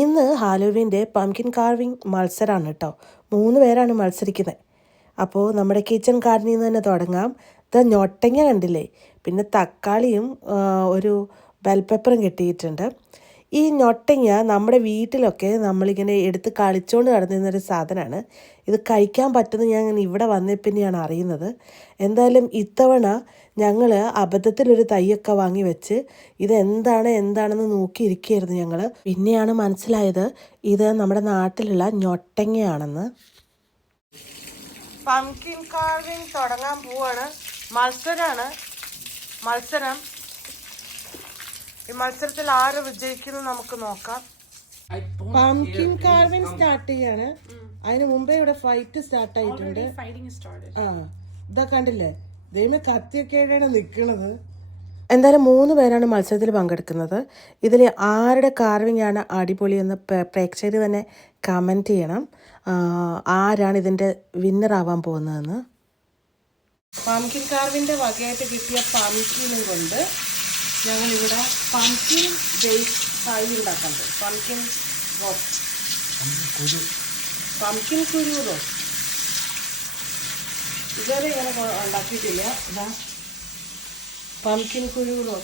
ഇന്ന് ഹാലോവിന്റെ pumpkin carving മത്സരമാണ് കേട്ടോ മൂന്ന് പേരാണ് മത്സരിക്കുന്നത് അപ്പോൾ നമ്മുടെ കിച്ചൺ ഗാർഡനിൽ നിന്ന് തന്നെ തുടങ്ങാം. ഇത് ഞൊട്ടങ്ങ കണ്ടില്ലേ? പിന്നെ തക്കാളിയും ഒരു ബെൽ പെപ്പറും കിട്ടിയിട്ടുണ്ട്. ഈ ഞൊട്ടങ്ങ നമ്മുടെ വീട്ടിലൊക്കെ നമ്മളിങ്ങനെ എടുത്ത് കളിച്ചുകൊണ്ട് നടന്നിരുന്നൊരു സാധനമാണ് ഇത് കഴിക്കാൻ പറ്റുന്ന ഞാൻ ഇവിടെ വന്നേ പിന്നെയാണ് അറിയുന്നത്. എന്തായാലും ഇത്തവണ ഞങ്ങൾ അബദ്ധത്തിലൊരു തൈയൊക്കെ വാങ്ങി വെച്ച് ഇത് എന്താണ് എന്താണെന്ന് നോക്കിയിരിക്കുകയായിരുന്നു ഞങ്ങൾ പിന്നെയാണ് മനസ്സിലായത് ഇത് നമ്മുടെ നാട്ടിലുള്ള ഞൊട്ടങ്ങയാണെന്ന്. പംകിൻ കാർവിംഗ് തുടങ്ങാൻ പോവാണ്. മത്സരമാണ് മത്സരം ഈ മത്സരത്തിൽ ആര് വിജയിക്കുന്നു നമുക്ക് നോക്കാം. പംകിൻ കാർവിംഗ് സ്റ്റാർട്ട് ചെയ്യാണ്. അതിന് മുമ്പേ ഇവിടെ ഫൈറ്റ് സ്റ്റാർട്ട് ആയിട്ടുണ്ട്. ആ ഇതാ കണ്ടില്ലേ? ദൈവം കത്തിയൊക്കെയാണ് നിൽക്കുന്നത് എന്തായാലും മൂന്ന് പേരാണ് മത്സരത്തിൽ പങ്കെടുക്കുന്നത്. ഇതിൽ ആരുടെ കാർവിംഗ് ആണ് അടിപൊളി എന്ന് പ്രേക്ഷകർ തന്നെ കമന്റ് ചെയ്യണം. ആ, ആരാണ് ഇതിന്റെ വിന്നർ ആവാൻ പോകുന്നതെന്ന്. പംകിൻ കാർവിന്റെ വകയായിട്ട് കിട്ടിയ പംകിനും കൊണ്ട് ഞങ്ങളിവിടെ പംകിൻ ബേസ് സായി ഉണ്ടാക്കുന്നത് പംകിൻ റോസ്റ്റ് പംകിൻ കുരുവോ ഇതുവരെ ഇങ്ങനെ ഉണ്ടാക്കിയിട്ടില്ല. ഇതാ. പംകിൻ കുരുവോ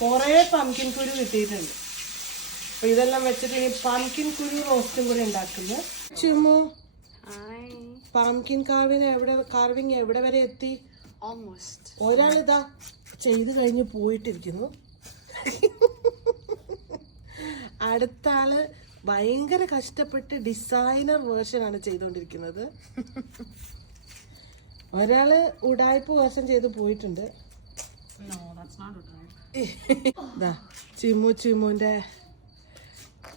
കുറേ പംകിൻ കുരു കിട്ടിയിട്ടുണ്ട്. അപ്പോൾ ഇതെല്ലാം വെച്ചിട്ട് ഈ പംകിൻ കുരു റോസ്റ്റും കൂടി ഉണ്ടാക്കുന്നു. ചുമോ. പംകിൻ കാർവിങ് എവിടെ കാർവിങ് എവിടെ വരെ എത്തി. ഒരാളിതാ ചെയ്ത് കഴിഞ്ഞ് പോയിട്ടിരിക്കുന്നു. അടുത്ത ആൾ ഭയങ്കര കഷ്ടപ്പെട്ട് ഡിസൈനർ വേർഷൻ ആണ് ചെയ്തുകൊണ്ടിരിക്കുന്നത് ഒരാൾ ഉടായ്പ വേർഷൻ ചെയ്ത് പോയിട്ടുണ്ട്. ചിമു ചിമുന്റെ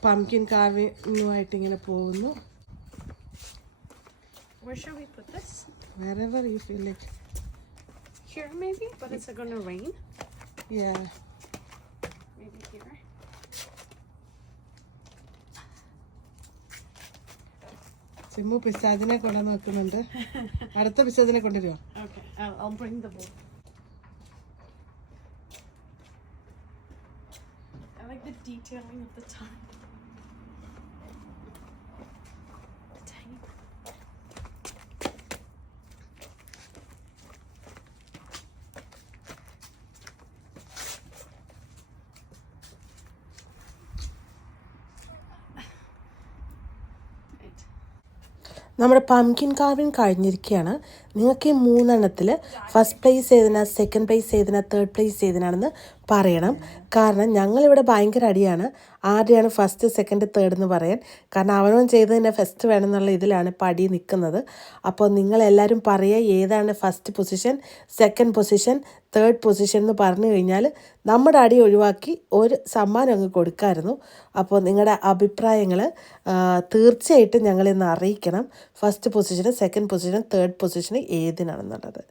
പംകിൻ കാർവിങ്ങുമായിട്ട് ഇങ്ങനെ പോകുന്നു. Where should we put this? wherever you feel like. Here, maybe? But it's gonna rain. yeah Maybe here. Chimmu പിശാദിനെ കൊണ്ടുവന്ന് വെക്കുന്നുണ്ട് അടുത്ത പിശാദിനെ കൊണ്ടുവരുമോ. I like the detailing of the tongue. നമ്മുടെ പംകിൻ കാർവിങ് കഴിഞ്ഞിരിക്കുകയാണ് നിങ്ങൾക്ക് ഈ മൂന്നെണ്ണത്തിൽ ഫസ്റ്റ് പ്ലേസ് ഏതിനാ സെക്കൻഡ് പ്ലേസ് ഏതിനാ തേർഡ് പ്ലേസ് ഏതിനാണെന്ന് പറയണം. കാരണം ഞങ്ങളിവിടെ ഭയങ്കര അടിയാണ്. ആരുടെയാണ് ഫസ്റ്റ് സെക്കൻഡ് തേർഡ് എന്ന് പറയാൻ. കാരണം അവനവൻ ചെയ്തതിന്റെ ഫസ്റ്റ് വേണം എന്നുള്ള ഇതിലാണ് ഇപ്പോൾ അടി നിൽക്കുന്നത്. അപ്പോൾ നിങ്ങളെല്ലാവരും പറയുക ഏതാണ് first position second position third position എന്ന് പറഞ്ഞു കഴിഞ്ഞാൽ നമ്മുടെ അടി ഒഴിവാക്കി ഒരു സമ്മാനം അങ്ങ് കൊടുക്കാമായിരുന്നു അപ്പോൾ നിങ്ങളുടെ അഭിപ്രായങ്ങൾ തീർച്ചയായിട്ടും ഞങ്ങളിന്ന് അറിയിക്കണം. ഫസ്റ്റ് പൊസിഷന് സെക്കൻഡ് പൊസിഷൻ തേർഡ് പൊസിഷന് ഏതിനാണെന്നുള്ളത്.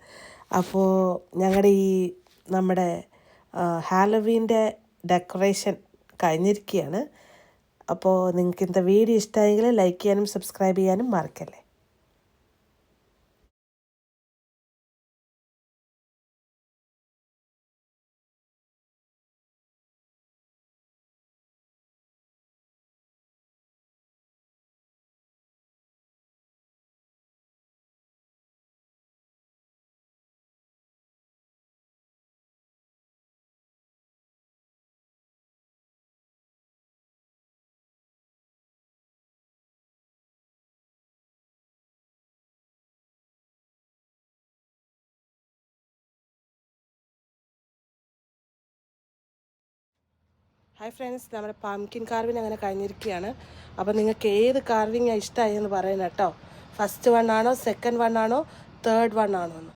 അപ്പോൾ ഞങ്ങളുടെ ഈ നമ്മുടെ ഹാലവീന്റെ ഡെക്കറേഷൻ കഴിഞ്ഞിരിക്കുകയാണ് അപ്പോൾ നിങ്ങൾക്ക് ഇന്നത്തെ വീഡിയോ ഇഷ്ടമായെങ്കിൽ ലൈക്ക് ചെയ്യാനും സബ്സ്ക്രൈബ് ചെയ്യാനും മറക്കല്ലേ. ഹായ് ഫ്രണ്ട്സ് നമ്മുടെ പംകിൻ കാർവിങ് അങ്ങനെ കഴിഞ്ഞിരിക്കുകയാണ്. അപ്പോൾ നിങ്ങൾക്ക് ഏത് കാർവിങ് ഇഷ്ടമായി എന്ന് പറയണം കേട്ടോ. ഫസ്റ്റ് വൺ ആണോ സെക്കൻഡ് വൺ ആണോ തേർഡ് വൺ ആണോ എന്ന്.